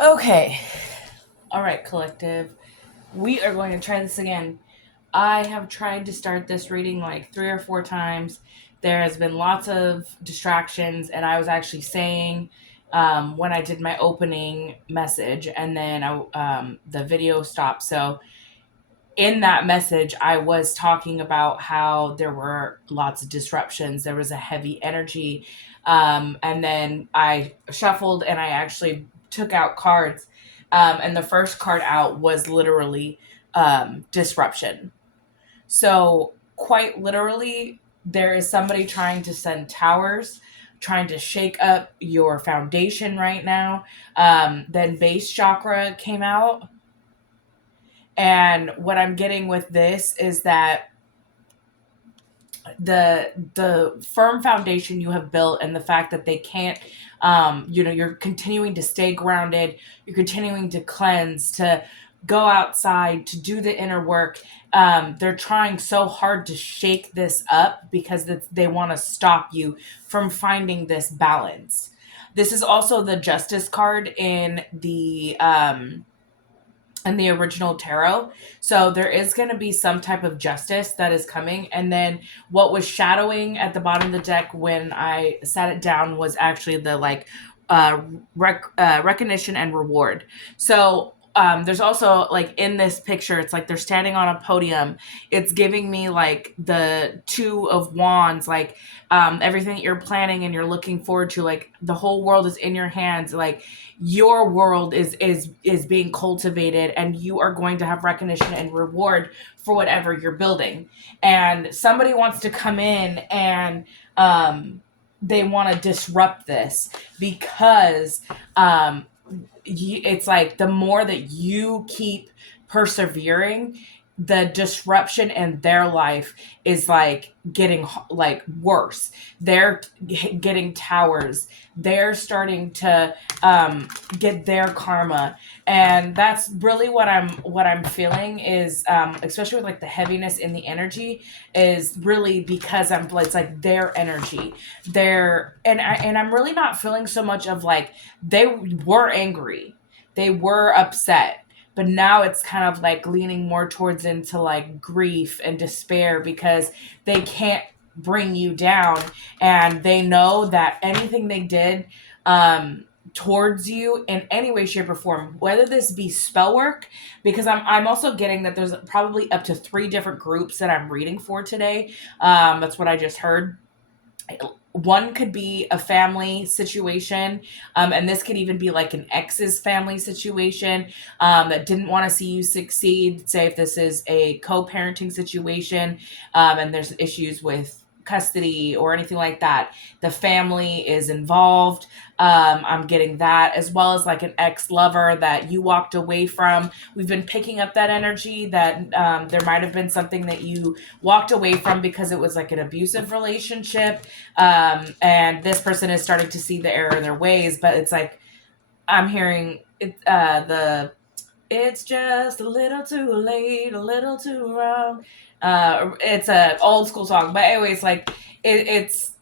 Okay. All right, collective. We are going to try this again. I have tried to start this reading like 3 or 4 times. There has been lots of distractions, and I was actually saying when I did my opening message, and then the video stopped. So in that message, I was talking about how there were lots of disruptions. There was a heavy energy. And then I shuffled and I actually took out cards. And the first card out was literally disruption. So, quite literally, there is somebody trying to send towers, trying to shake up your foundation right now. Then base chakra came out, and what I'm getting with this is that the firm foundation you have built and the fact that they can't you're continuing to stay grounded, you're continuing to cleanse, to go outside, to do the inner work. They're trying so hard to shake this up because they want to stop you from finding this balance. This is also the justice card in the original tarot. So there is going to be some type of justice that is coming. And then what was shadowing at the bottom of the deck when I sat it down was actually the uh, recognition and reward. So there's also like in this picture, it's like they're standing on a podium. It's giving me like the two of wands, like everything that you're planning and you're looking forward to, like the whole world is in your hands. Like your world is being cultivated, and you are going to have recognition and reward for whatever you're building. And somebody wants to come in and they want to disrupt this because it's like the more that you keep persevering, the disruption in their life is like getting like worse. They're getting towers, they're starting to get their karma. And that's really what I'm feeling is especially with like the heaviness in the energy is really because it's like their energy. And I'm really not feeling so much of like they were angry, they were upset, but now it's kind of like leaning more towards into like grief and despair because they can't bring you down, and they know that anything they did towards you in any way, shape, or form, whether this be spell work, because I'm also getting that there's probably up to 3 different groups that I'm reading for today. That's what I just heard. One could be a family situation, and this could even be like an ex's family situation that didn't want to see you succeed. Say if this is a co-parenting situation, and there's issues with custody or anything like that, the family is involved. I'm getting that, as well as like an ex-lover that you walked away from. We've been picking up that energy that there might have been something that you walked away from because it was like an abusive relationship, and this person is starting to see the error in their ways. But it's like I'm hearing it, the it's just a little too late, a little too wrong. It's a old school song, but anyways, like it's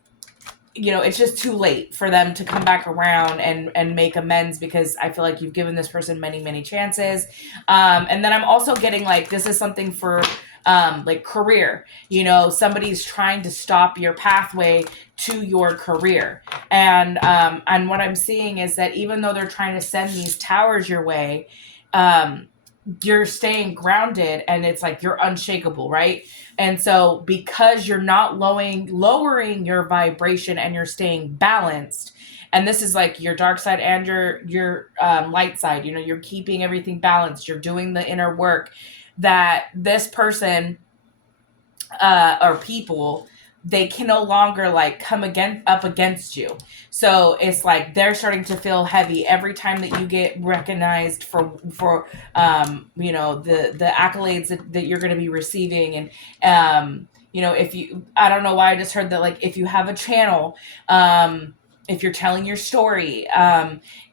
it's just too late for them to come back around and make amends, because I feel like you've given this person many, many chances. And then I'm also getting like this is something for like career. Somebody's trying to stop your pathway to your career. And what I'm seeing is that even though they're trying to send these towers your way, um, you're staying grounded, and it's like you're unshakable, right? And so because you're not lowering your vibration, and you're staying balanced, and this is like your dark side and your light side, you're keeping everything balanced, you're doing the inner work, that this person or people, they can no longer like come up against you. So it's like they're starting to feel heavy every time that you get recognized for the accolades that you're going to be receiving. And if you, I don't know why I just heard that, like if you have a channel, if you're telling your story,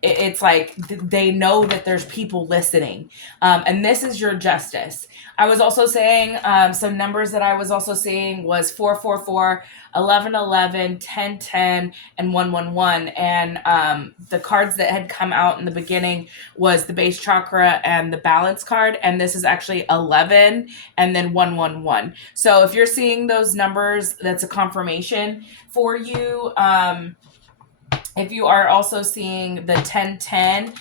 it's like they know that there's people listening. And this is your justice. I was also saying some numbers that I was also seeing was 444, 1111, 1010, and 111. And the cards that had come out in the beginning was the base chakra and the balance card. And this is actually 11 and then 111. So if you're seeing those numbers, that's a confirmation for you. If you are also seeing the 1010,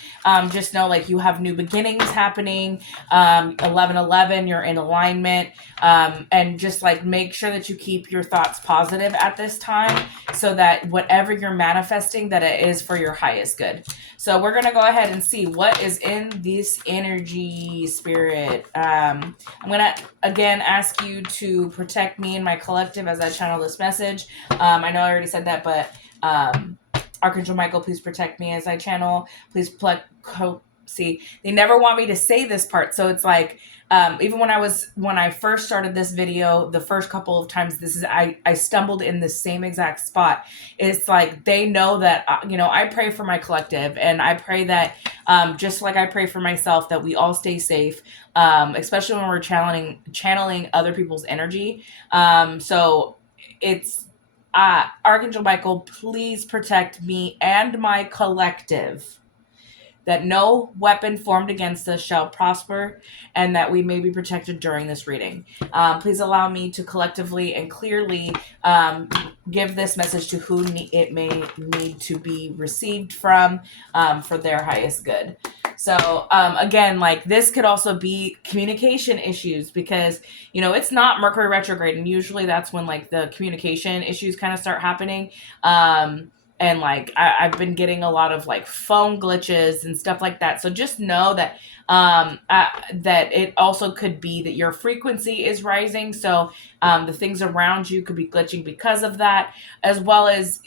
just know like you have new beginnings happening. 1111, you're in alignment. And just like make sure that you keep your thoughts positive at this time so that whatever you're manifesting, that it is for your highest good. So we're going to go ahead and see what is in this energy, spirit. I'm going to again ask you to protect me and my collective as I channel this message. I know I already said that, but Archangel Michael, please protect me as I channel. Please see, they never want me to say this part. So it's like, even when I first started this video, the first couple of times, I stumbled in the same exact spot. It's like, they know that, I pray for my collective, and I pray that, just like I pray for myself, that we all stay safe, especially when we're channeling other people's energy. So it's, Archangel Michael, please protect me and my collective, that no weapon formed against us shall prosper, and that we may be protected during this reading. Please allow me to collectively and clearly give this message to who it may need to be received from, for their highest good. So again, like this could also be communication issues, because it's not Mercury retrograde, and usually that's when like the communication issues kind of start happening. And like I've been getting a lot of like phone glitches and stuff like that. So just know that that it also could be that your frequency is rising. So the things around you could be glitching because of that, as well as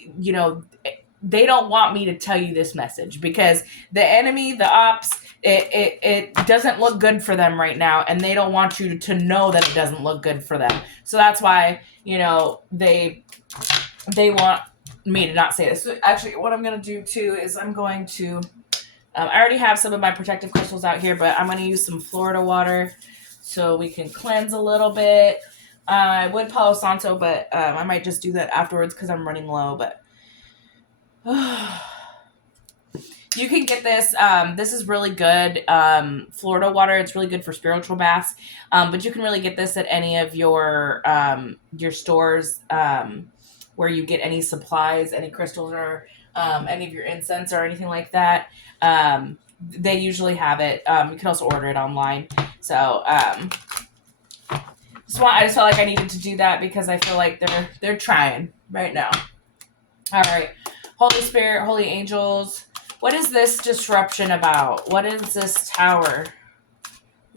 they don't want me to tell you this message, because the enemy, the ops, it doesn't look good for them right now, and they don't want you to know that it doesn't look good for them. So that's why they want me to not say this. So actually, what I'm going to do too is I'm going to, I already have some of my protective crystals out here, but I'm going to use some Florida water so we can cleanse a little bit. I would Palo Santo, but I might just do that afterwards because I'm running low. But you can get this. This is really good. Florida water. It's really good for spiritual baths. But you can really get this at any of your stores, where you get any supplies, any crystals, or any of your incense or anything like that. They usually have it. You can also order it online. So I just felt like I needed to do that because I feel like they're trying right now. All right. Holy Spirit, holy angels, what is this disruption about? What is this tower?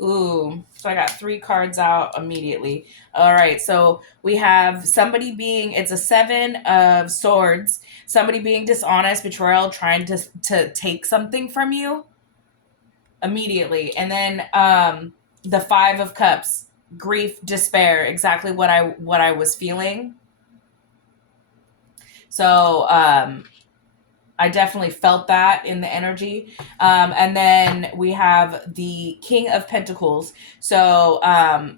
Ooh, so I got 3 cards out immediately. All right, so we have somebody it's a 7 of swords, somebody being dishonest, betrayal, trying to take something from you immediately. And then the 5 of cups, grief, despair, exactly what I was feeling. So I definitely felt that in the energy. And then we have the King of Pentacles. So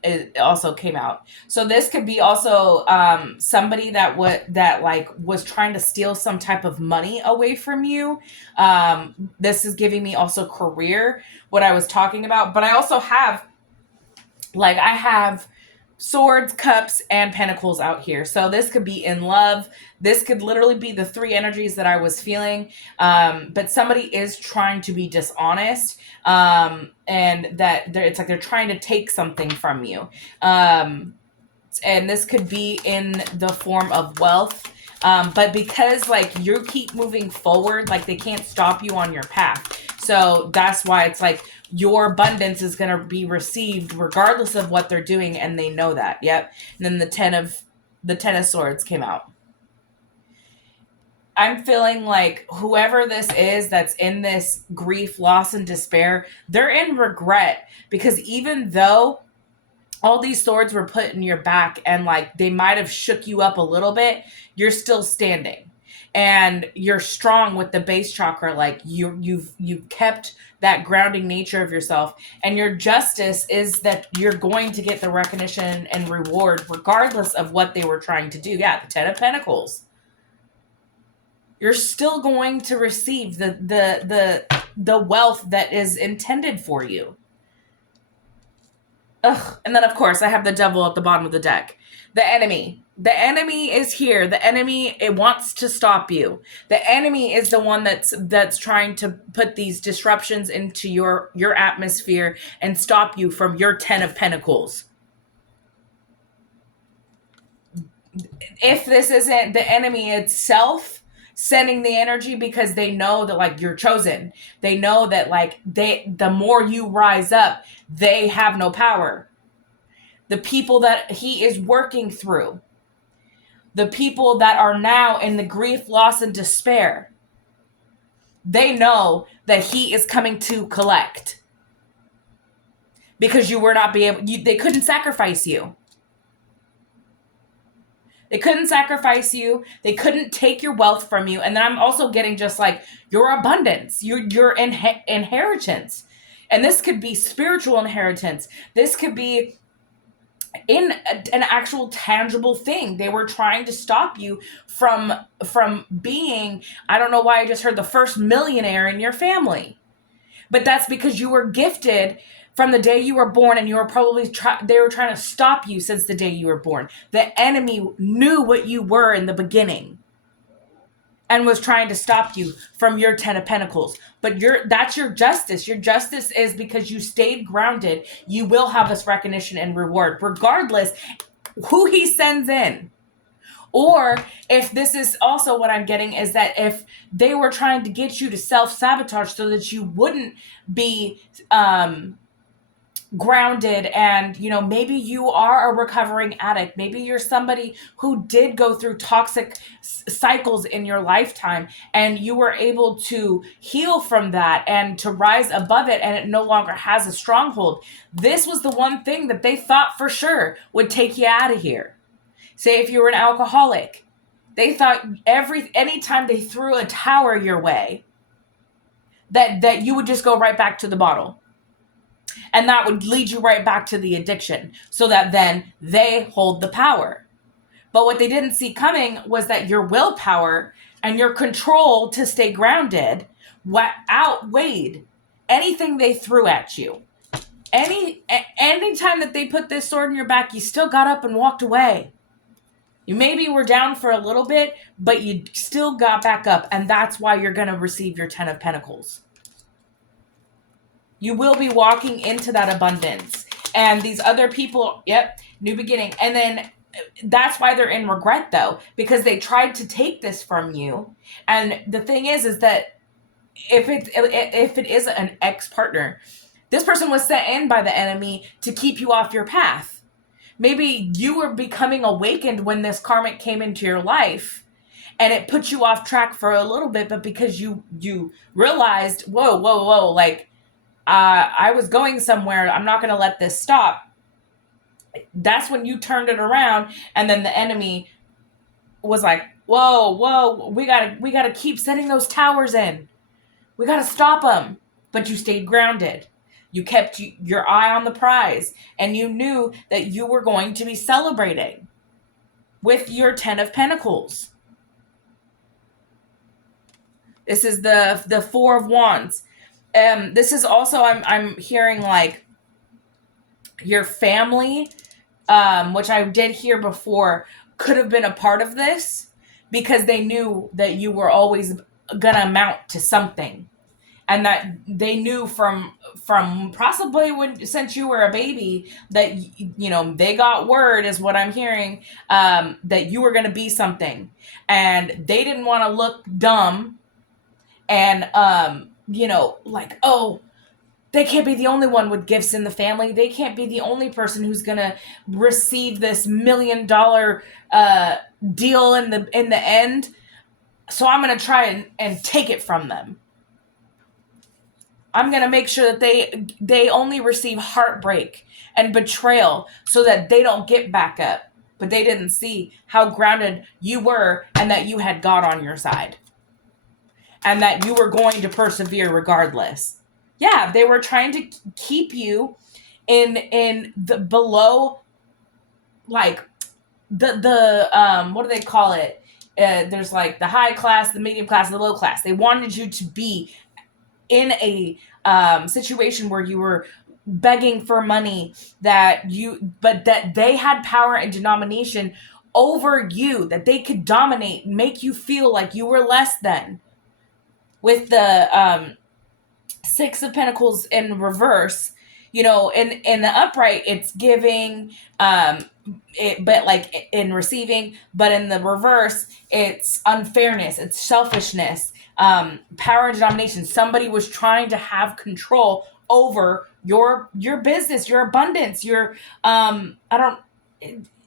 it also came out. So this could be also somebody that was trying to steal some type of money away from you. This is giving me also career, what I was talking about. But I also have swords, cups, and pentacles out here. So this could be in love. This could literally be the 3 energies that I was feeling. But somebody is trying to be dishonest. And that it's like they're trying to take something from you. And this could be in the form of wealth. But because you keep moving forward, they can't stop you on your path. So that's why it's like your abundance is going to be received regardless of what they're doing, and they know that. Yep. And then the 10 of swords came out. I'm feeling like whoever this is that's in this grief, loss, and despair, they're in regret, because even though all these swords were put in your back and they might have shook you up a little bit, you're still standing. and you're strong with the base chakra, like you've kept that grounding nature of yourself, and your justice is that you're going to get the recognition and reward regardless of what they were trying to do. Yeah, the 10 of Pentacles, you're still going to receive the wealth that is intended for you. Ugh. And then of course I have the devil at the bottom of the deck. The enemy. The enemy is here. The enemy, it wants to stop you. The enemy is the one that's trying to put these disruptions into your atmosphere and stop you from your 10 of Pentacles. If this isn't the enemy itself sending the energy, because they know that like you're chosen. They know that like the more you rise up, they have no power. The people that he is working through, the people that are now in the grief, loss, and despair, they know that he is coming to collect, because you were not they couldn't sacrifice you. They couldn't sacrifice you. They couldn't take your wealth from you. And then I'm also getting just like your abundance, your inheritance. And this could be spiritual inheritance. This could be in an actual tangible thing. They were trying to stop you from being, I don't know why I just heard the first millionaire in your family. But that's because you were gifted from the day you were born, and you were probably they were trying to stop you since the day you were born. The enemy knew what you were in the beginning and was trying to stop you from your 10 of Pentacles. But that's your justice. Your justice is because you stayed grounded. You will have this recognition and reward, regardless who he sends in. Or if this is also what I'm getting, is that if they were trying to get you to self-sabotage so that you wouldn't be grounded, and maybe you are a recovering addict, maybe you're somebody who did go through toxic cycles in your lifetime, and you were able to heal from that and to rise above it, and it no longer has a stronghold. This was the one thing that they thought for sure would take you out of here. Say if you were an alcoholic, they thought anytime they threw a tower your way, that you would just go right back to the bottle. And that would lead you right back to the addiction, so that then they hold the power. But what they didn't see coming was that your willpower and your control to stay grounded outweighed anything they threw at you. Anytime that they put this sword in your back, you still got up and walked away. You maybe were down for a little bit, but you still got back up. And that's why you're going to receive your 10 of Pentacles. You will be walking into that abundance. And these other people, new beginning. And then that's why they're in regret, though, because they tried to take this from you. And the thing is that if it is an ex-partner, this person was sent in by the enemy to keep you off your path. Maybe you were becoming awakened when this karmic came into your life, and it put you off track for a little bit, but because you realized, whoa, like, I was going somewhere, I'm not going to let this stop. That's when you turned it around, and then the enemy was like, whoa, we gotta keep setting those towers in. We gotta stop them. But you stayed grounded. You kept your eye on the prize, and you knew that you were going to be celebrating with your 10 of Pentacles. This is the Four of Wands. This is also, I'm hearing like your family, which I did hear before, could have been a part of this, because they knew that you were always gonna amount to something. And that they knew from possibly since you were a baby, that they got word, is what I'm hearing, that you were going to be something, and they didn't want to look dumb, and like, oh, they can't be the only one with gifts in the family. They can't be the only person who's going to receive this $1 million deal in the end. So I'm going to try and take it from them. I'm going to make sure that they only receive heartbreak and betrayal, so that they don't get back up. but they didn't see how grounded you were and that you had God on your side and that you were going to persevere regardless. Yeah, they were trying to keep you in the below, like the what do they call it? There's like the high class, the medium class, the low class. They wanted you to be in a situation where you were begging for money, but that they had power and denomination over you, that they could dominate, make you feel like you were less than. With the Six of Pentacles in reverse, in the upright, it's giving, but like in receiving, but in the reverse, it's unfairness, it's selfishness, power and domination. Somebody was trying to have control over your business, your abundance, your I don't.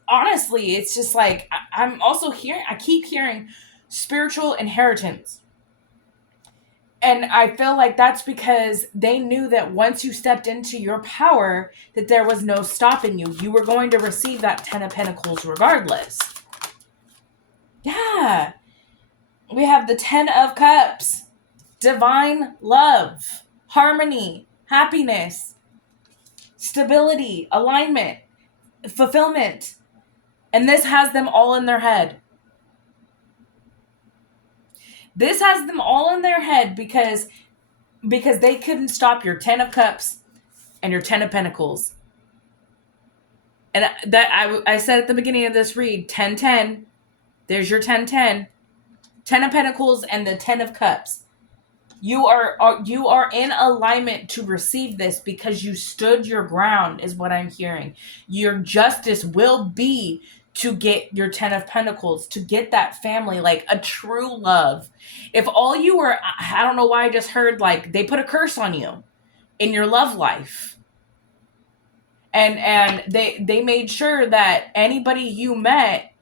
Honestly, it's just like I'm also hearing. I keep hearing spiritual inheritance. And I feel like that's because they knew that once you stepped into your power, that there was no stopping you. You were going to receive that Ten of Pentacles regardless. Yeah. We have the Ten of Cups. Divine love, harmony, happiness, stability, alignment, fulfillment. And this has them all in their head. This has them all in their head because they couldn't stop your Ten of Cups and your Ten of Pentacles. And that I said at the beginning of this read, 10-10. There's your 10-10. Ten of Pentacles and the Ten of Cups. You are in alignment to receive this because you stood your ground, is what I'm hearing. Your justice will be to get your Ten of Pentacles, to get that family, like a true love. If all you were, I don't know why I just heard like they put a curse on you in your love life. And they made sure that anybody you met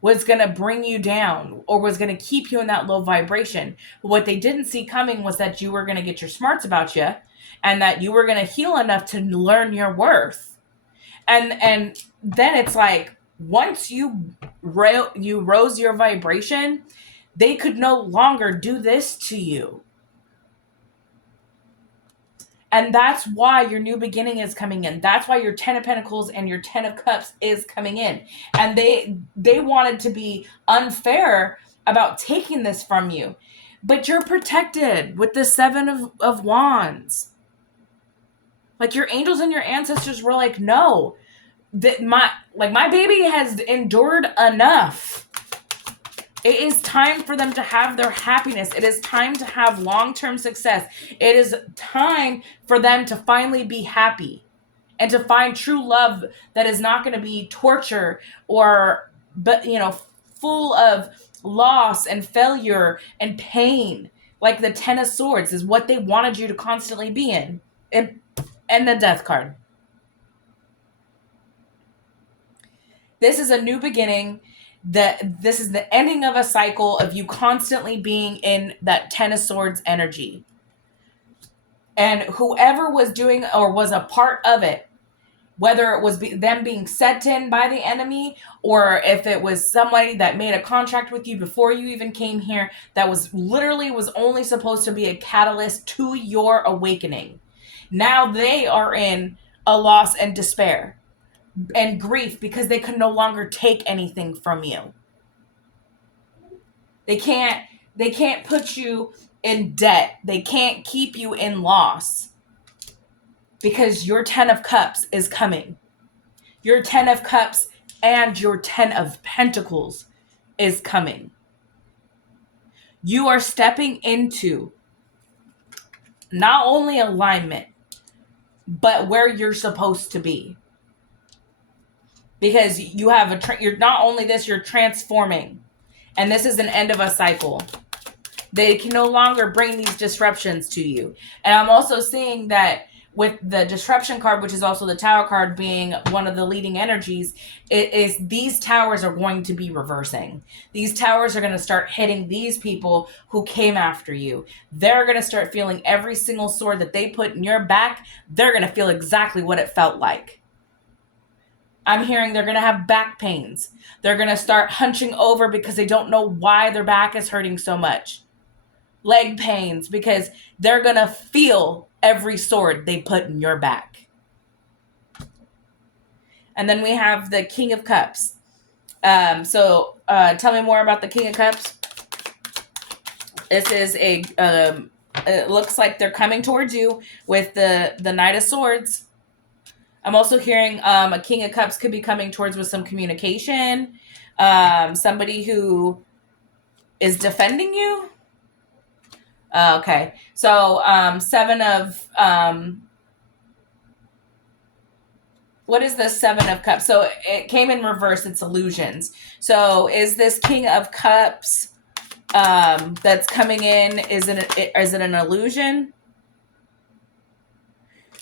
was going to bring you down or was going to keep you in that low vibration. But what they didn't see coming was that you were going to get your smarts about you and that you were going to heal enough to learn your worth. And then it's like, once you rose your vibration, they could no longer do this to you. And that's why your new beginning is coming in. That's why your Ten of Pentacles and your Ten of Cups is coming in. And they wanted to be unfair about taking this from you. But you're protected with the Seven of Wands. Like your angels and your ancestors were like, no, my baby has endured enough. It is time for them to have their happiness. It is time to have long-term success. It is time for them to finally be happy and to find true love that is not going to be torture or, full of loss and failure and pain. Like the Ten of Swords is what they wanted you to constantly be in. And the Death card. This is a new beginning. This is the ending of a cycle of you constantly being in that Ten of Swords energy. And whoever was doing or was a part of it, whether it was them being set in by the enemy or if it was somebody that made a contract with you before you even came here, that was only supposed to be a catalyst to your awakening. Now they are in a loss and despair and grief because they can no longer take anything from you. They can't put you in debt. They can't keep you in loss because your Ten of Cups is coming. Your Ten of Cups and your Ten of Pentacles is coming. You are stepping into not only alignment, but where you're supposed to be. Because you have you're not only this, you're transforming. And this is an end of a cycle. They can no longer bring these disruptions to you. And I'm also seeing that with the disruption card, which is also the Tower card being one of the leading energies, it is these towers are going to be reversing. These towers are going to start hitting these people who came after you. They're going to start feeling every single sword that they put in your back. They're going to feel exactly what it felt like. I'm hearing they're going to have back pains. They're going to start hunching over because they don't know why their back is hurting so much. Leg pains because they're going to feel every sword they put in your back. And then we have the King of Cups. Tell me more about the King of Cups. This is it looks like they're coming towards you with the Knight of Swords. I'm also hearing a King of Cups could be coming towards with some communication. Somebody who is defending you. Okay. So, Seven of, what is the Seven of Cups? So it came in reverse. It's illusions. So is this King of Cups that's coming in, is it an illusion?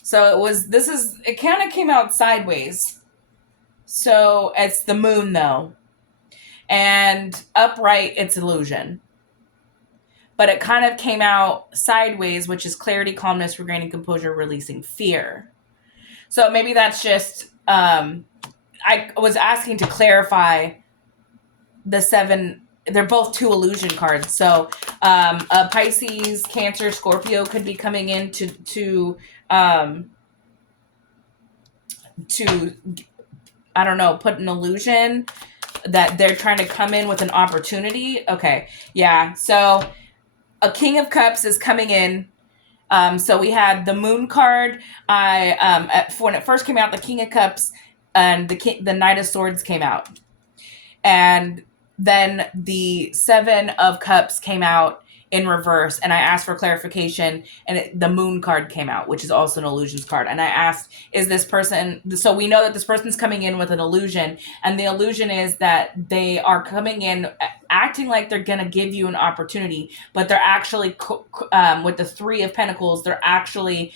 So it kind of came out sideways. So it's the moon though. And upright, it's illusion. But it kind of came out sideways, which is clarity, calmness, regaining composure, releasing fear. So maybe that's just, I was asking to clarify the seven. They're both two illusion cards. So a Pisces, Cancer, Scorpio could be coming in to I don't know, put an illusion that they're trying to come in with an opportunity. Okay. Yeah. So a King of Cups is coming in. So we had the Moon card. When it first came out, the King of Cups and the Knight of Swords came out, and then the Seven of Cups came out in reverse. And I asked for clarification, and the Moon card came out, which is also an illusions card. And I asked, is this person? So we know that this person's coming in with an illusion, and the illusion is that they are coming in acting like they're going to give you an opportunity, but they're actually with the Three of Pentacles, they're actually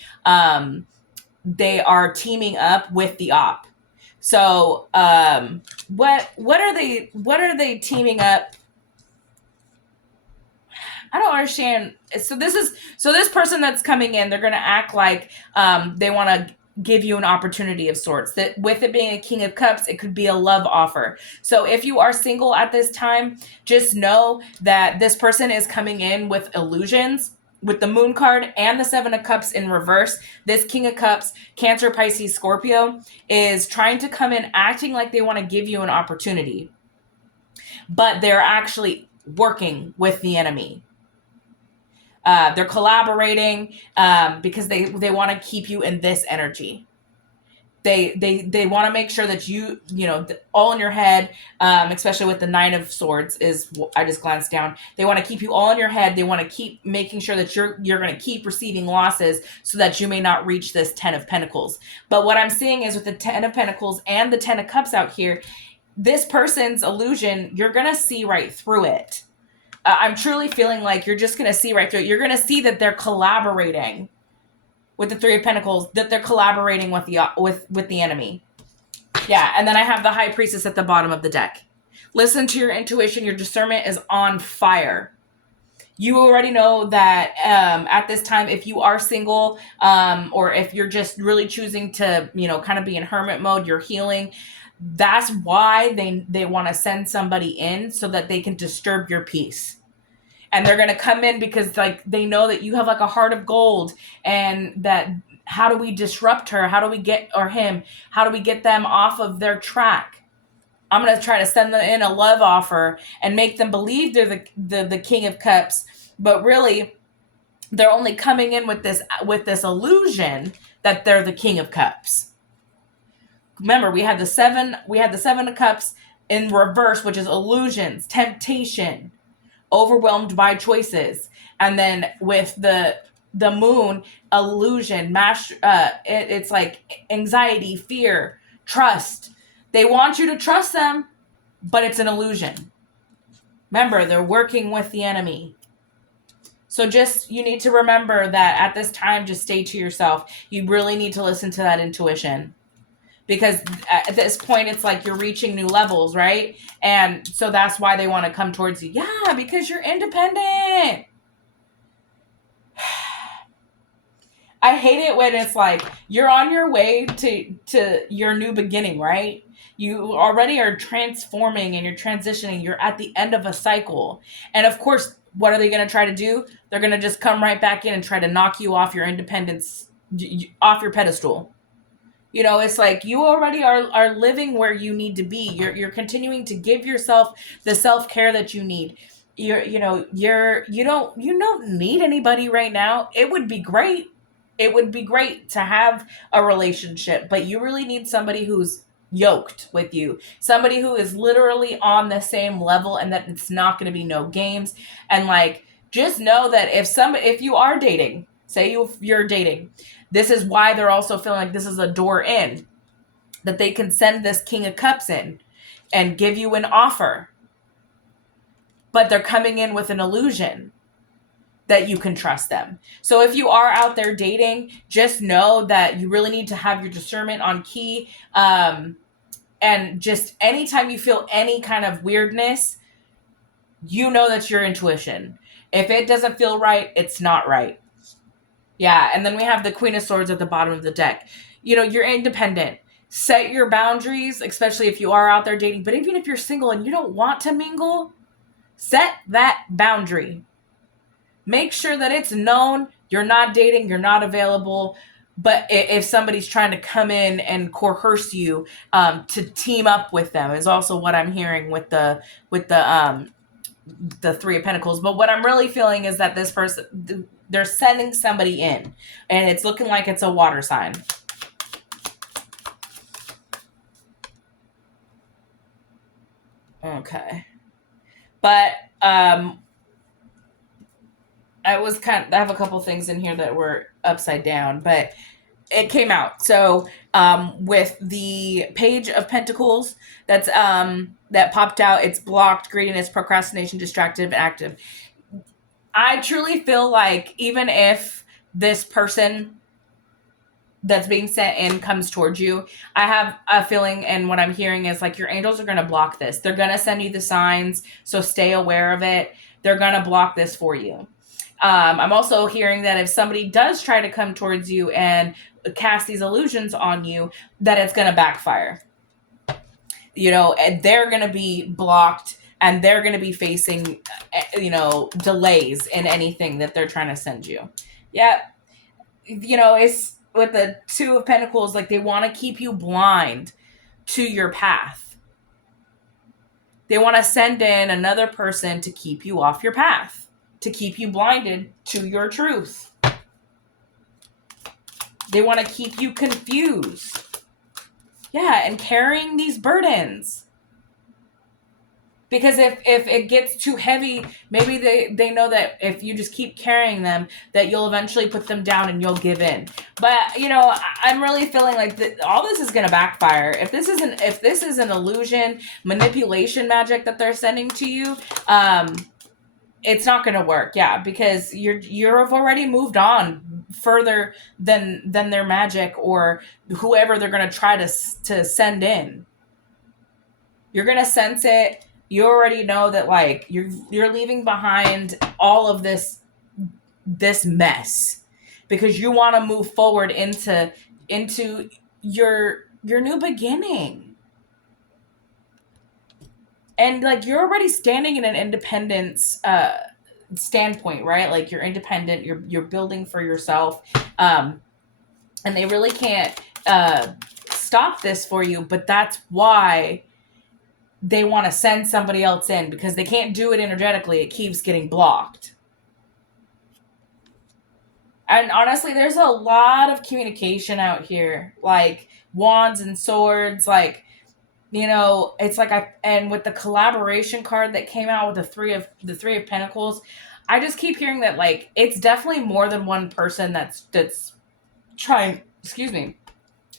they are teaming up with the op. So what are they teaming up? I don't understand. So this person that's coming in, they're going to act like they want to give you an opportunity of sorts. That with it being a King of Cups, it could be a love offer. So if you are single at this time, just know that this person is coming in with illusions. With the Moon card and the Seven of Cups in reverse, this King of Cups, Cancer, Pisces, Scorpio, is trying to come in acting like they want to give you an opportunity, but they're actually working with the enemy. They're collaborating because they want to keep you in this energy. They want to make sure that you know, all in your head, especially with the Nine of Swords is, I just glanced down. They want to keep you all in your head. They want to keep making sure that you're going to keep receiving losses so that you may not reach this Ten of Pentacles. But what I'm seeing is with the Ten of Pentacles and the Ten of Cups out here, this person's illusion, you're going to see right through it. I'm truly feeling like you're just going to see right through it. You're going to see that they're collaborating with the Three of Pentacles, that they're collaborating with the enemy. Yeah, and then I have the High Priestess at the bottom of the deck. Listen to your intuition. Your discernment is on fire. You already know that at this time, if you are single, or if you're just really choosing to, kind of be in hermit mode, you're healing. That's why they want to send somebody in so that they can disturb your peace. And they're going to come in because like they know that you have like a heart of gold, and that how do we disrupt her? How do we get, or him? How do we get them off of their track? I'm going to try to send them in a love offer and make them believe they're the King of Cups, but really they're only coming in with this illusion that they're the King of Cups. Remember, we had the Seven of Cups in reverse, which is illusions, temptation, overwhelmed by choices. And then with the Moon, illusion, it's like anxiety, fear, trust. They want you to trust them, but it's an illusion. Remember, they're working with the enemy. So you need to remember that at this time, just stay to yourself. You really need to listen to that intuition. Because at this point, it's like you're reaching new levels, right? And so that's why they want to come towards you. Yeah, because you're independent. I hate it when it's like you're on your way to your new beginning, right? You already are transforming and you're transitioning. You're at the end of a cycle. And of course, what are they going to try to do? They're going to just come right back in and try to knock you off your independence, off your pedestal. You know, it's like you already are living where you need to be. You're continuing to give yourself the self-care that you need. You don't need anybody right now. It would be great. It would be great to have a relationship, but you really need somebody who's yoked with you. Somebody who is literally on the same level, and that it's not going to be no games. And like, just know that if you are dating, say you're dating, this is why they're also feeling like this is a door in, that they can send this King of Cups in and give you an offer, but they're coming in with an illusion that you can trust them. So if you are out there dating, just know that you really need to have your discernment on key. And just anytime you feel any kind of weirdness, you know that's your intuition. If it doesn't feel right, it's not right. Yeah, and then we have the Queen of Swords at the bottom of the deck. You know, you're independent. Set your boundaries, especially if you are out there dating. But even if you're single and you don't want to mingle, set that boundary. Make sure that it's known you're not dating, you're not available. But if somebody's trying to come in and coerce you to team up with them, is also what I'm hearing with the Three of Pentacles. But what I'm really feeling is that this person, they're sending somebody in, and it's looking like it's a water sign. Okay. But I have a couple things in here that were upside down, but it came out. So with the Page of Pentacles that popped out, it's blocked, greediness, procrastination, distracted, active. I truly feel like even if this person that's being sent in comes towards you, I have a feeling, and what I'm hearing is like your angels are going to block this. They're going to send you the signs, so stay aware of it. They're going to block this for you. I'm also hearing that if somebody does try to come towards you and cast these illusions on you, that it's going to backfire. You know, and they're going to be blocked, and they're going to be facing, delays in anything that they're trying to send you. Yeah. You know, it's with the Two of Pentacles, like they want to keep you blind to your path. They want to send in another person to keep you off your path, to keep you blinded to your truth. They want to keep you confused. Yeah, and carrying these burdens. Because if it gets too heavy, maybe they know that if you just keep carrying them, that you'll eventually put them down and you'll give in. But, you know, I'm really feeling like all this is going to backfire. If this is an illusion, manipulation magic that they're sending to you, it's not going to work. Yeah, because you've already moved on further than their magic or whoever they're going to try to send in. You're going to sense it. You already know that, like, you're leaving behind all of this mess because you want to move forward into your new beginning. And like you're already standing in an independence standpoint, right? Like you're independent, you're building for yourself, and they really can't stop this for you. But that's why they want to send somebody else in, because they can't do it energetically. It keeps getting blocked. And honestly, there's a lot of communication out here, like wands and swords, like, you know, it's like and with the collaboration card that came out with the three of Pentacles, I just keep hearing that, like, it's definitely more than one person that's trying, excuse me,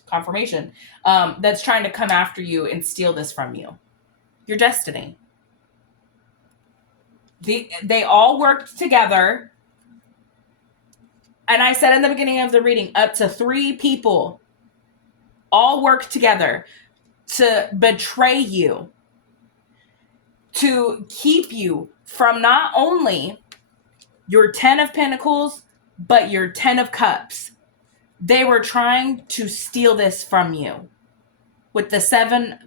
confirmation, that's trying to come after you and steal this from you. Your destiny. They all worked together. And I said in the beginning of the reading, up to 3 people all worked together to betray you, to keep you from not only your 10 of Pentacles, but your 10 of Cups. They were trying to steal this from you with the seven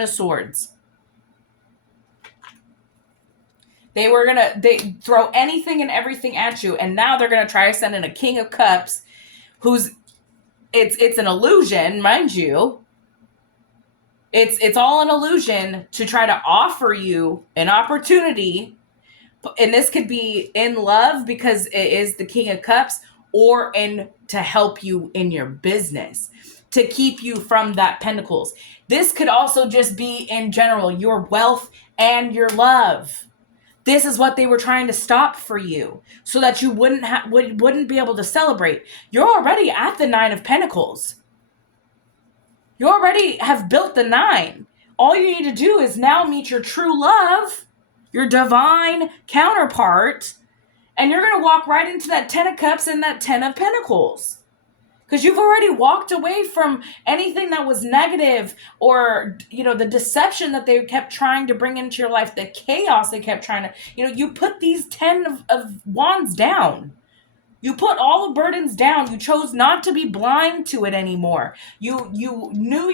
of swords. They throw anything and everything at you, and now they're gonna try to send in a king of cups who's it's an illusion, mind you. It's all an illusion to try to offer you an opportunity, and this could be in love because it is the king of cups, or in to help you in your business, to keep you from that pentacles. This could also just be in general your wealth and your love. This is what they were trying to stop for you, so that you wouldn't be able to celebrate. You're already at the 9 of Pentacles. You already have built the 9. All you need to do is now meet your true love, your divine counterpart, and you're going to walk right into that 10 of Cups and that 10 of Pentacles. Because you've already walked away from anything that was negative, or, the deception that they kept trying to bring into your life, the chaos they kept trying to, you put these 10 of Wands down. You put all the burdens down. You chose not to be blind to it anymore. You knew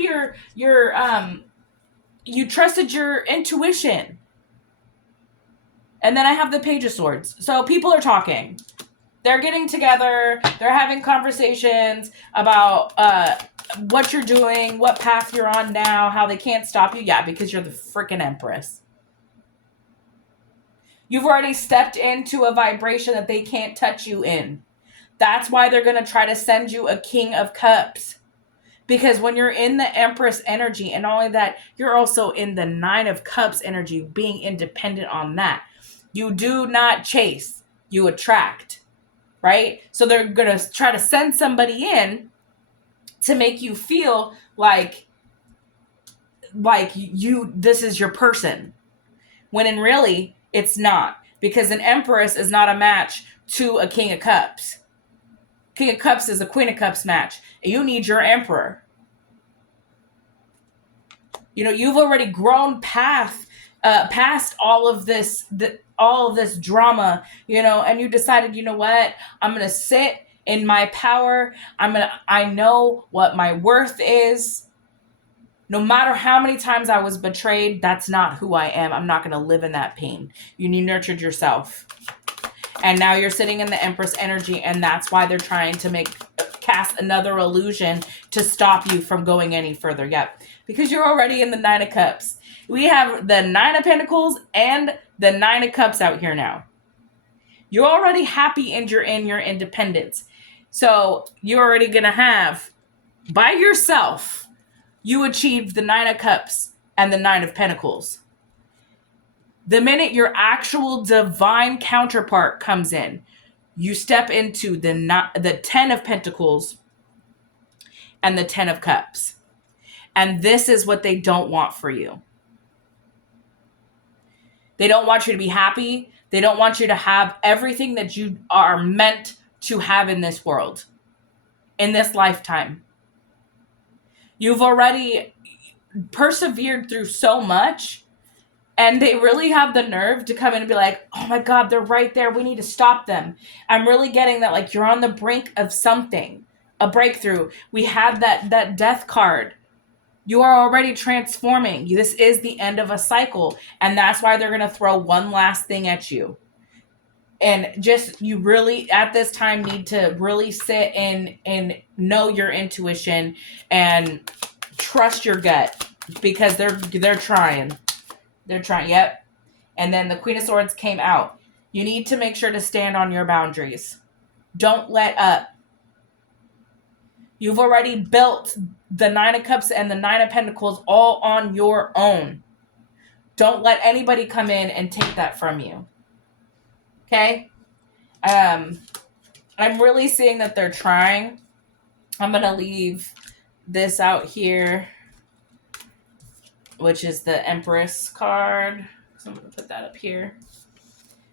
you trusted your intuition. And then I have the Page of Swords. So people are talking. They're getting together. They're having conversations about what you're doing, what path you're on now, how they can't stop you. Yeah, because you're the freaking Empress. You've already stepped into a vibration that they can't touch you in. That's why they're going to try to send you a King of Cups. Because when you're in the Empress energy, and not only that, you're also in the 9 of Cups energy, being independent on that. You do not chase, you attract, right? So they're going to try to send somebody in to make you feel like this is your person. When in really, it's not. Because an Empress is not a match to a King of Cups. King of Cups is a Queen of Cups match. You need your Emperor. You've already grown past all of this, drama, and you decided, what? I'm going to sit in my power. I know what my worth is. No matter how many times I was betrayed, that's not who I am. I'm not going to live in that pain. You nurtured yourself. And now you're sitting in the Empress energy, and that's why they're trying to cast another illusion to stop you from going any further. Yep. Because you're already in the 9 of Cups. We have the 9 of Pentacles and the 9 of Cups out here now. You're already happy and you're in your independence. So you're already going to have, by yourself, you achieved the 9 of Cups and the 9 of Pentacles. The minute your actual divine counterpart comes in, you step into the 10 of Pentacles and the 10 of Cups. And this is what they don't want for you. They don't want you to be happy. They don't want you to have everything that you are meant to have in this world, in this lifetime. You've already persevered through so much, and they really have the nerve to come in and be like, oh my God, they're right there. We need to stop them. I'm really getting that, like, you're on the brink of something, a breakthrough. We had that death card. You are already transforming. This is the end of a cycle. And that's why they're going to throw one last thing at you. And just, you really, at this time, need to really sit and know your intuition and trust your gut, because they're trying. They're trying. Yep. And then the Queen of Swords came out. You need to make sure to stand on your boundaries. Don't let up. You've already built the 9 of Cups and the 9 of Pentacles all on your own. Don't let anybody come in and take that from you. Okay? I'm really seeing that they're trying. I'm going to leave this out here, which is the Empress card. So I'm going to put that up here.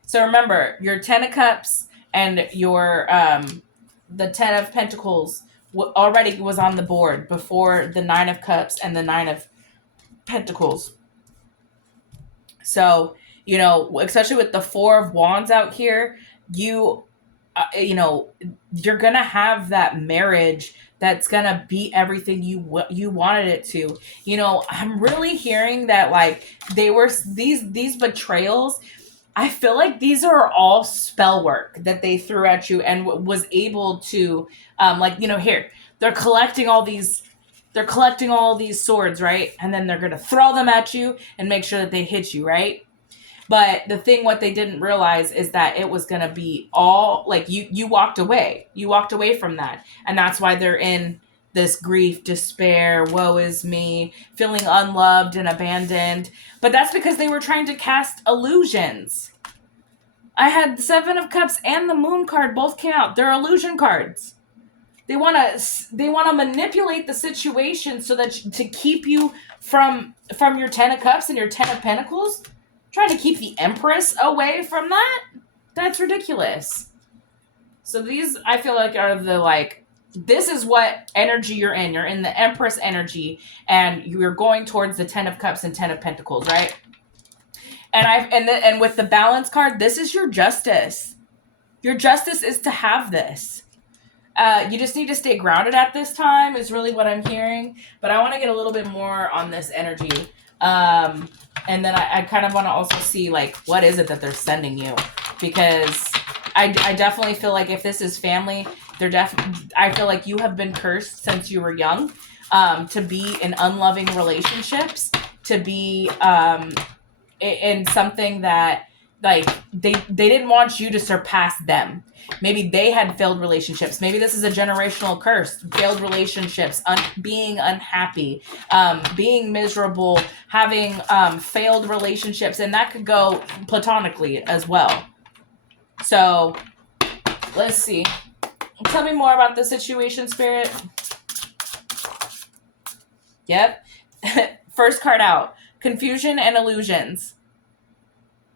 So remember, your 10 of Cups and your the 10 of Pentacles already was on the board before the 9 of Cups and the 9 of Pentacles. So, especially with the 4 of Wands out here, you you're gonna have that marriage that's gonna be everything you wanted it to. I'm really hearing that, like, they were these betrayals. I feel like these are all spell work that they threw at you and was able to, here, they're collecting all these. They're collecting all these swords, right? And then they're gonna throw them at you and make sure that they hit you, right? But the thing, what they didn't realize is that it was gonna be all like you walked away. You walked away from that, and that's why they're in this grief, despair, woe is me, feeling unloved and abandoned. But that's because they were trying to cast illusions. I had the Seven of Cups and the Moon card both came out. They're illusion cards. They want to manipulate the situation so that to keep you from your Ten of Cups and your Ten of Pentacles, trying to keep the Empress away from that. That's ridiculous. So these, I feel like, are the, like, this is what energy you're in. You're in the Empress energy, and you're going towards the Ten of Cups and Ten of Pentacles, right? And with the Balance card, this is your justice. Your justice is to have this. You just need to stay grounded at this time is really what I'm hearing. But I want to get a little bit more on this energy. And then I kind of want to also see, like, what is it that they're sending you? Because I definitely feel like if this is family, I feel like you have been cursed since you were young, to be in unloving relationships, to be in something that, like, they didn't want you to surpass them. Maybe they had failed relationships. Maybe this is a generational curse. Failed relationships, being unhappy, being miserable, having failed relationships. And that could go platonically as well. So, let's see. Tell me more about the situation, Spirit. Yep. First card out. Confusion and illusions.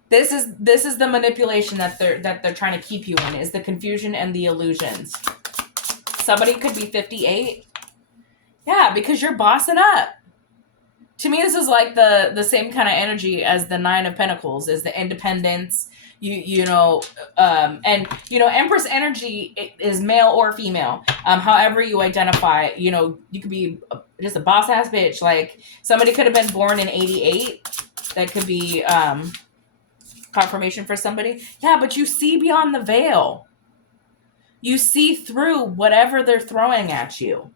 This is the manipulation that they're trying to keep you in, is the confusion and the illusions. Somebody could be 58. Yeah, because you're bossing up. To me, this is like the same kind of energy as the Nine of Pentacles, is the independence. Empress energy is male or female. However you identify, you could be just a boss ass bitch. Like, somebody could have been born in 88. That could be confirmation for somebody. Yeah, but you see beyond the veil. You see through whatever they're throwing at you.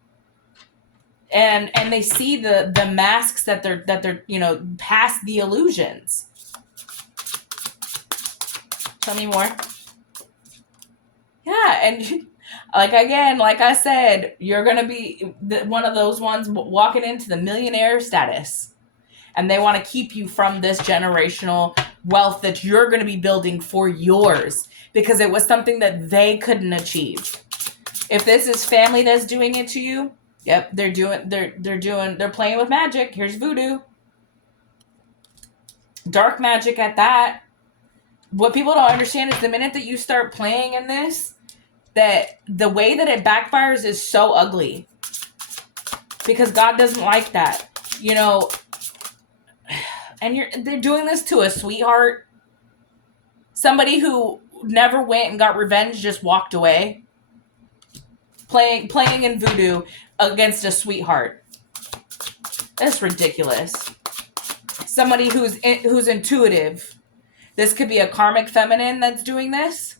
And they see the masks that they're past the illusions. Tell me more. Yeah, and like I said, you're gonna be one of those ones walking into the millionaire status. And they want to keep you from this generational wealth that you're going to be building for yours, because it was something that they couldn't achieve. If this is family that's doing it to you, yep, they're playing with magic. Here's voodoo. Dark magic at that. What people don't understand is the minute that you start playing in this, that the way that it backfires is so ugly. Because God doesn't like that. And they're doing this to a sweetheart. Somebody who never went and got revenge, just walked away. Playing in voodoo against a sweetheart. That's ridiculous. Somebody who's intuitive. This could be a karmic feminine that's doing this.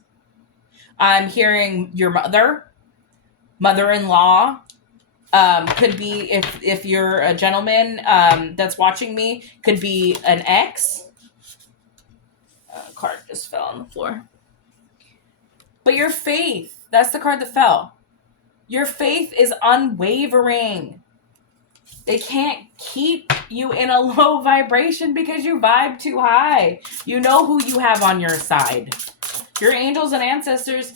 I'm hearing your mother-in-law. Could be, if you're a gentleman that's watching me, could be an ex. Card just fell on the floor. But your faith, that's the card that fell. Your faith is unwavering. They can't keep you in a low vibration because you vibe too high. You know who you have on your side. Your angels and ancestors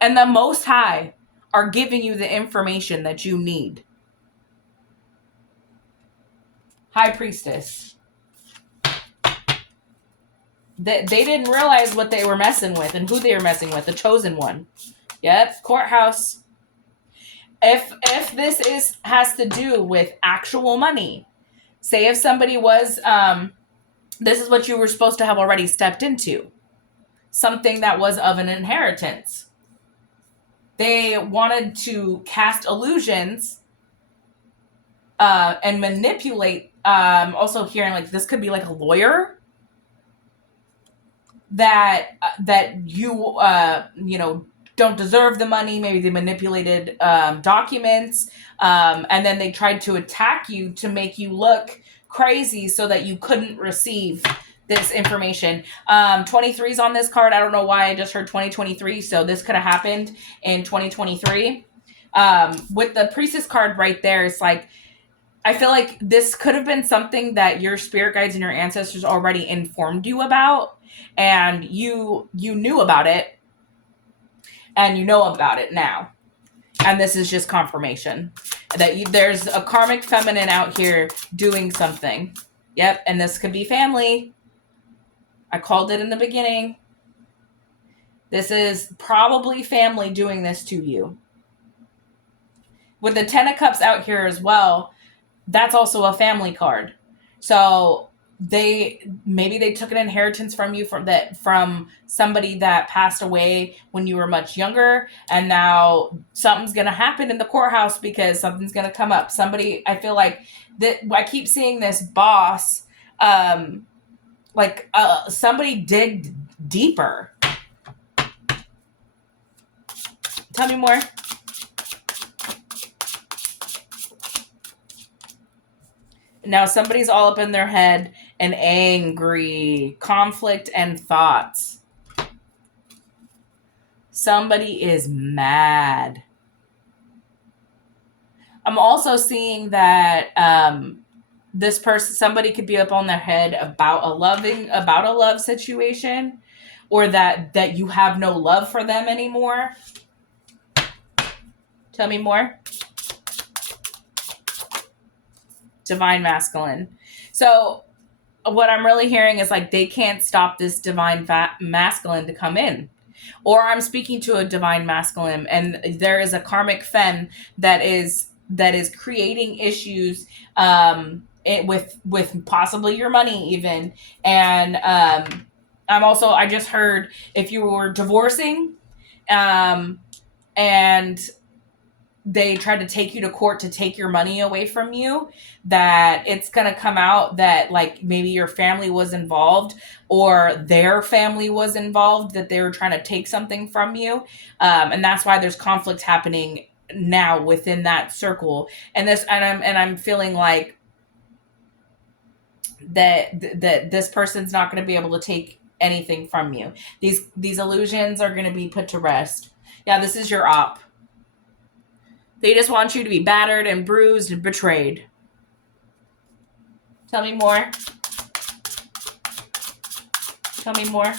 and the Most High are giving you the information that you need. High Priestess. They didn't realize what they were messing with and who they were messing with. The Chosen One. Yep. Courthouse. If this has to do with actual money, say if somebody was, this is what you were supposed to have already stepped into. something that was of an inheritance. They wanted to cast illusions and manipulate. Also hearing like this could be like a lawyer that you know don't deserve the money. Maybe they manipulated documents, and then they tried to attack you to make you look crazy so that you couldn't receive this information. 23 is on this card. I don't know why I just heard 2023, so this could have happened in 2023. With the priestess card right there, it's like I feel like this could have been something that your spirit guides and your ancestors already informed you about, and you knew about it, and you know about it now. And this is just confirmation that there's a karmic feminine out here doing something. Yep, and this could be family. I called it in the beginning. This is probably family doing this to you. With the Ten of Cups out here as well, that's also a family card. So maybe they took an inheritance from you from somebody that passed away when you were much younger, and now something's gonna happen in the courthouse because something's gonna come up. Somebody, I feel like that I keep seeing this boss, somebody dig deeper. Tell me more. Now somebody's all up in their head and angry, conflict and thoughts. Somebody is mad. I'm also seeing that this person, somebody could be up on their head about a love situation, or that you have no love for them anymore. Tell me more. Divine masculine. So what I'm really hearing is like they can't stop this divine masculine to come in. Or I'm speaking to a divine masculine, and there is a karmic femme that is creating issues with possibly your money even. And I just heard if you were divorcing and they tried to take you to court to take your money away from you, that it's going to come out that like maybe your family was involved or their family was involved, that they were trying to take something from you. And that's why there's conflict happening now within that circle. And I'm feeling like that this person's not going to be able to take anything from you. These illusions are going to be put to rest. Yeah, this is your op. They just want you to be battered and bruised and betrayed. Tell me more. Tell me more.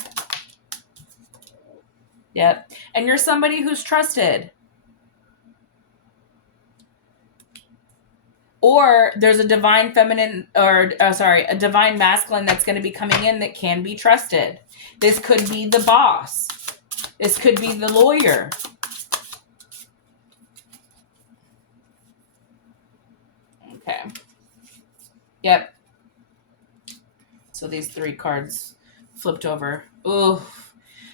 Yep. And you're somebody who's trusted. Or there's a divine feminine, a divine masculine that's going to be coming in that can be trusted. This could be the boss. This could be the lawyer. Okay. Yep. So these 3 cards flipped over. Ooh.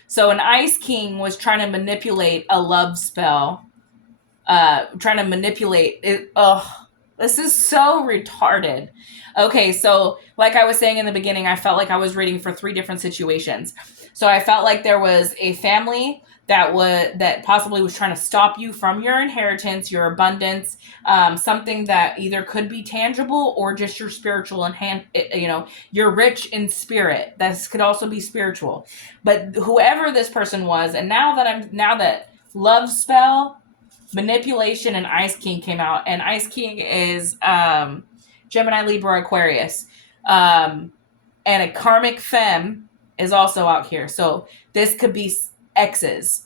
So an Ice King was trying to manipulate a love spell. Trying to manipulate it. Ugh. This is so retarded. Okay, so like I was saying in the beginning, I felt like I was reading for 3 different situations. So I felt like there was a family that possibly was trying to stop you from your inheritance, your abundance, something that either could be tangible or just your spiritual you're rich in spirit. This could also be spiritual. But whoever this person was, and now that love spell, manipulation, and Ice King came out, and Ice King is Gemini, Libra, Aquarius, and a karmic femme is also out here. So this could be exes.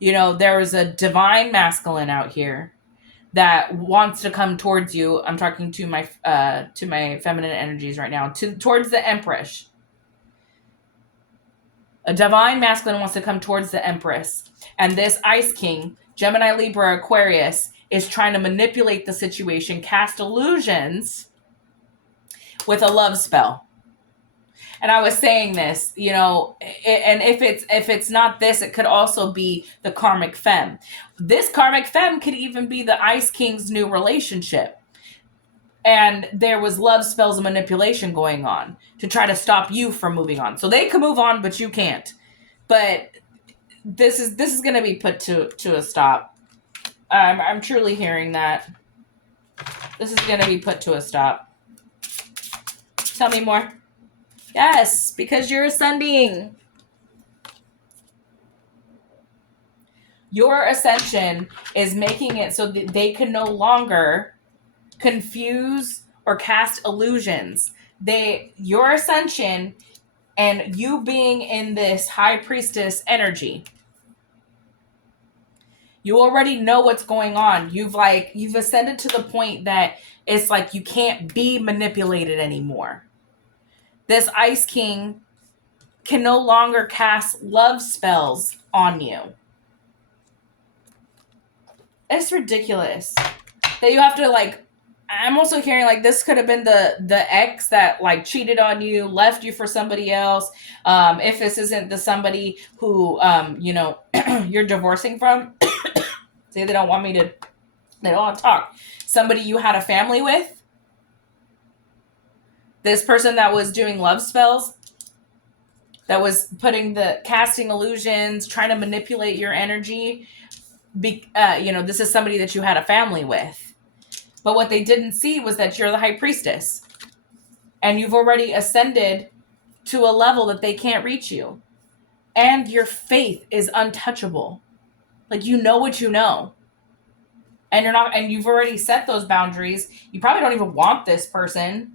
There is a divine masculine out here that wants to come towards you. I'm talking to my feminine energies right now, towards the Empress. A divine masculine wants to come towards the Empress, and this Ice King, Gemini, Libra, Aquarius, is trying to manipulate the situation, cast illusions with a love spell. And I was saying this, and if it's not this, it could also be the karmic femme. This karmic femme could even be the Ice King's new relationship. And there was love spells and manipulation going on to try to stop you from moving on. So they can move on, but you can't. But this is going to be put to a stop. I'm truly hearing that. This is going to be put to a stop. Tell me more. Yes, because you're ascending. Your ascension is making it so that they can no longer confuse or cast illusions. Your ascension and you being in this high priestess energy, you already know what's going on. You've ascended to the point that it's like you can't be manipulated anymore. This Ice King can no longer cast love spells on you. It's ridiculous that you have to I'm also hearing this could have been the ex that cheated on you, left you for somebody else. If this isn't the somebody who you're divorcing from, say they don't want to talk. Somebody you had a family with. This person that was doing love spells, that was casting illusions, trying to manipulate your energy. This is somebody that you had a family with. But what they didn't see was that you're the high priestess. And you've already ascended to a level that they can't reach you. And your faith is untouchable. You know what you know. And you've already set those boundaries. You probably don't even want this person.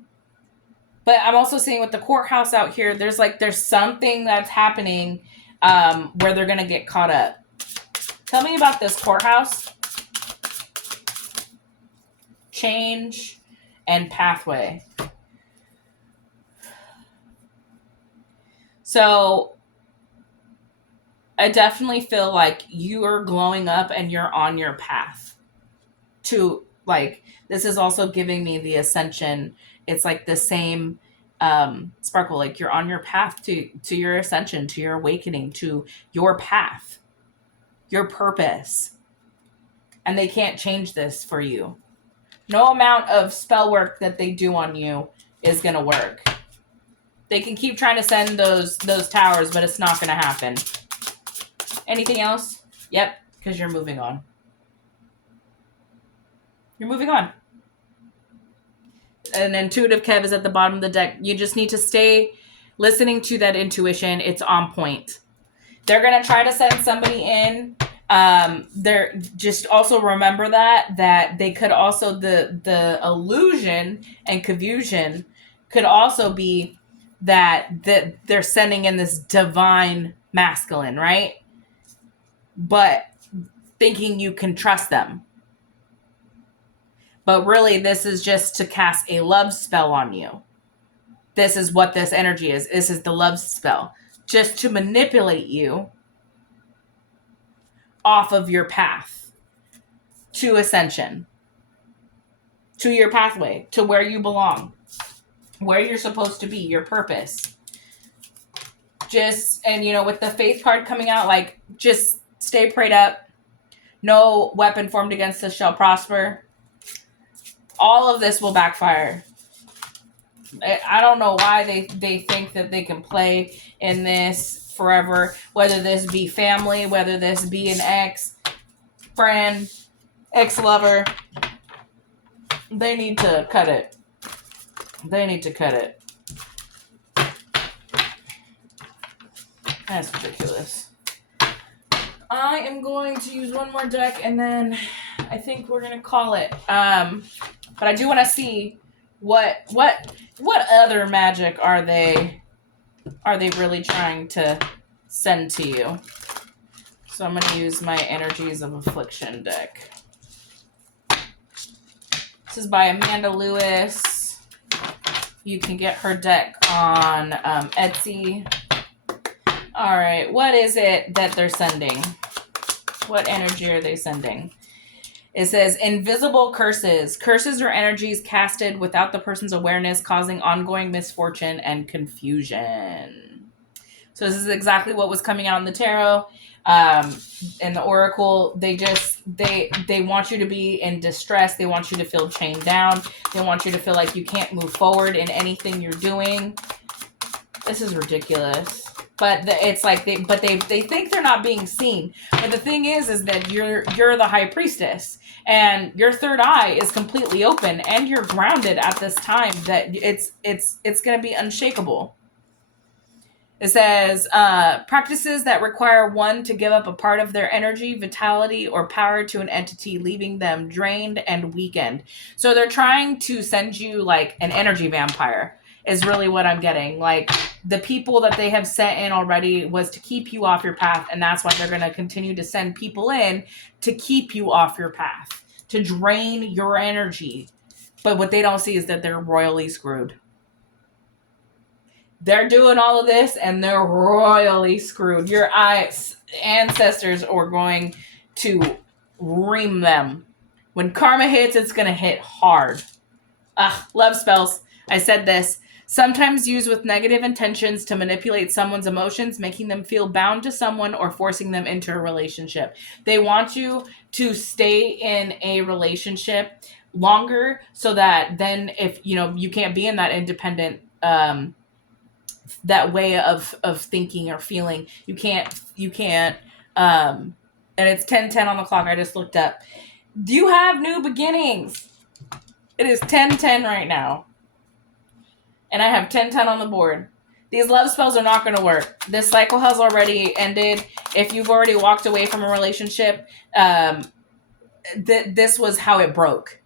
But I'm also seeing with the courthouse out here, there's something that's happening where they're going to get caught up. Tell me about this courthouse. Change and pathway. So I definitely feel like you are glowing up and you're on your path to this is also giving me the ascension. It's the same sparkle. You're on your path to your ascension, to your awakening, to your path, your purpose. And they can't change this for you. No amount of spell work that they do on you is going to work. They can keep trying to send those towers, but it's not going to happen. Anything else? Yep, because you're moving on. You're moving on. An intuitive Kev is at the bottom of the deck. You just need to stay listening to that intuition. It's on point. They're going to try to send somebody in. They're just also remember that they could also, the illusion and confusion could also be that they're sending in this divine masculine, right? But thinking you can trust them. But really, this is just to cast a love spell on you. This is what this energy is. This is the love spell. Just to manipulate you off of your path to ascension, to your pathway, to where you belong, where you're supposed to be, your purpose. And with the faith card coming out, just stay prayed up. No weapon formed against us shall prosper. All of this will backfire. I don't know why they think that they can play in this forever, whether this be family, whether this be an ex-friend, ex-lover. They need to cut it. They need to cut it. That's ridiculous. I am going to use one more deck and then I think we're going to call it. But I do want to see what other magic are they really trying to send to you. So I'm going to use my Energies of Affliction deck. This is by Amanda Lewis. You can get her deck on Etsy. All right, what is it that they're sending? What energy are they sending? It says invisible curses. Curses are energies casted without the person's awareness, causing ongoing misfortune and confusion. So this is exactly what was coming out in the tarot. In the oracle, they want you to be in distress. They want you to feel chained down. They want you to feel like you can't move forward in anything you're doing. This is ridiculous. But it's like they think they're not being seen. But the thing is that you're the high priestess, and your third eye is completely open, and you're grounded at this time. That it's going to be unshakable. It says practices that require one to give up a part of their energy, vitality, or power to an entity, leaving them drained and weakened. So they're trying to send you like an energy vampire, is really what I'm getting. Like the people that they have sent in already was to keep you off your path, and that's why they're going to continue to send people in to keep you off your path, to drain your energy. But what they don't see is that they're royally screwed. They're doing all of this and they're royally screwed. Your ancestors are going to ream them. When karma hits, it's going to hit hard. Love spells. I said this. Sometimes used with negative intentions to manipulate someone's emotions, making them feel bound to someone or forcing them into a relationship. They want you to stay in a relationship longer so that then if, you can't be in that independent that way of thinking or feeling. You can't and it's 10:10 on the clock. I just looked up. Do you have new beginnings? It is 10:10 right now. And I have 10:10 on the board. These love spells are not going to work. This cycle has already ended. If you've already walked away from a relationship, this was how it broke.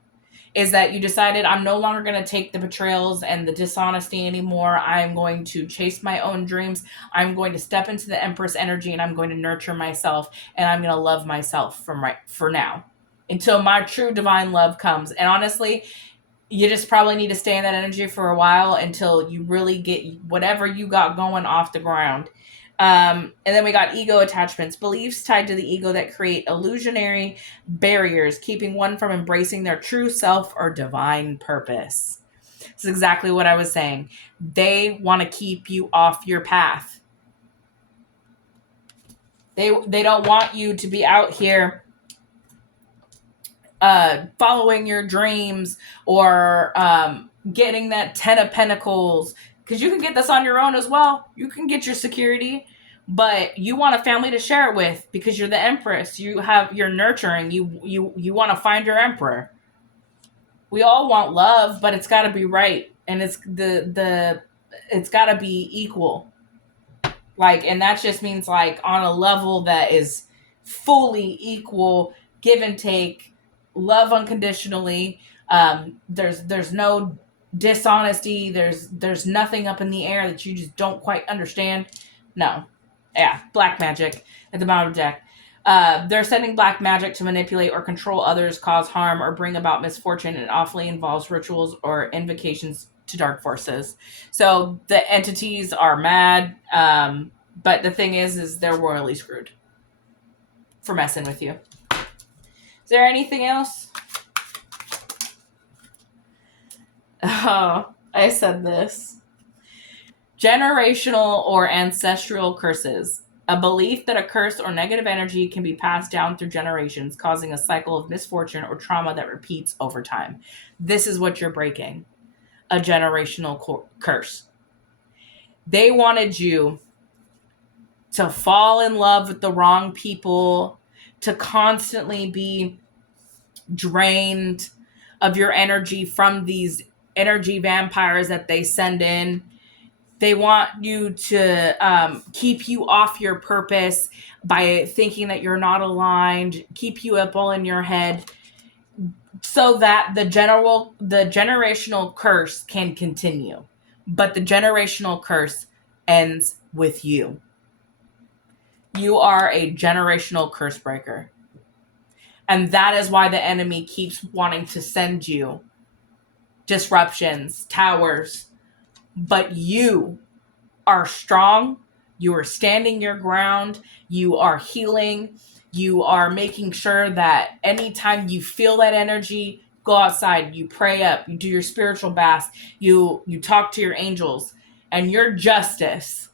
Is that you decided I'm no longer going to take the betrayals and the dishonesty anymore. I'm going to chase my own dreams. I'm going to step into the Empress energy and I'm going to nurture myself and I'm going to love myself for now until my true divine love comes. And honestly, you just probably need to stay in that energy for a while until you really get whatever you got going off the ground. And then we got ego attachments, beliefs tied to the ego that create illusionary barriers, keeping one from embracing their true self or divine purpose. This is exactly what I was saying. They want to keep you off your path. They don't want you to be out here following your dreams or getting that 10 of Pentacles. Because you can get this on your own as well. You can get your security, but you want a family to share it with because you're the Empress. You're nurturing. You want to find your Emperor. We all want love, but it's got to be right, and it's it's got to be equal. And that just means on a level that is fully equal, give and take, love unconditionally. There's no dishonesty. There's nothing up in the air that you just don't quite understand. No. Yeah, black magic at the bottom of the deck. They're sending black magic to manipulate or control others, cause harm, or bring about misfortune. It often involves rituals or invocations to dark forces. So the entities are mad, but the thing is they're royally screwed for messing with you. Is there anything else? Oh, I said this. Generational or ancestral curses. A belief that a curse or negative energy can be passed down through generations, causing a cycle of misfortune or trauma that repeats over time. This is what you're breaking. A generational curse. They wanted you to fall in love with the wrong people, to constantly be drained of your energy from these energy vampires that they send in. They want you to keep you off your purpose by thinking that you're not aligned, keep you up all in your head, so that the generational curse can continue. But the generational curse ends with you. You are a generational curse breaker. And that is why the enemy keeps wanting to send you disruptions, towers. But you are strong. You are standing your ground. You are healing. You are making sure that anytime you feel that energy, go outside, you pray up, you do your spiritual baths, you talk to your angels, and your justice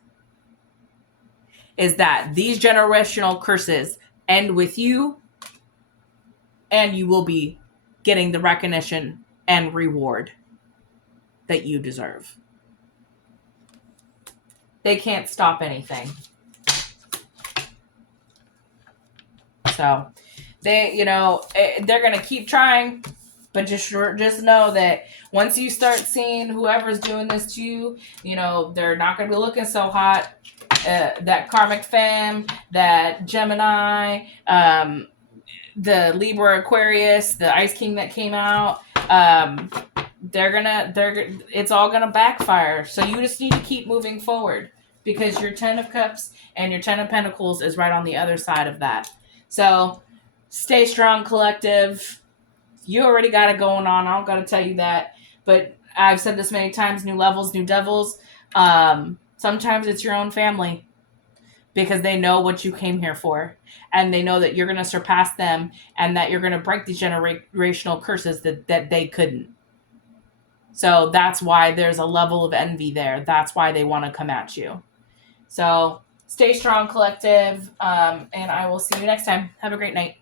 is that these generational curses end with you, and you will be getting the recognition and reward that you deserve. They can't stop anything. So they're going to keep trying, but just know that once you start seeing whoever's doing this to you, they're not going to be looking so hot. That karmic femme, that Gemini, the Libra Aquarius, the Ice King that came out, it's all gonna backfire. So you just need to keep moving forward, because your 10 of Cups and your 10 of Pentacles is right on the other side of that. So stay strong, collective. You already got it going on. I don't gotta tell you that, but I've said this many times: new levels, new devils. Sometimes it's your own family, because they know what you came here for, and they know that you're going to surpass them, and that you're going to break these generational curses that they couldn't. So that's why there's a level of envy there. That's why they want to come at you. So stay strong, collective, and I will see you next time. Have a great night.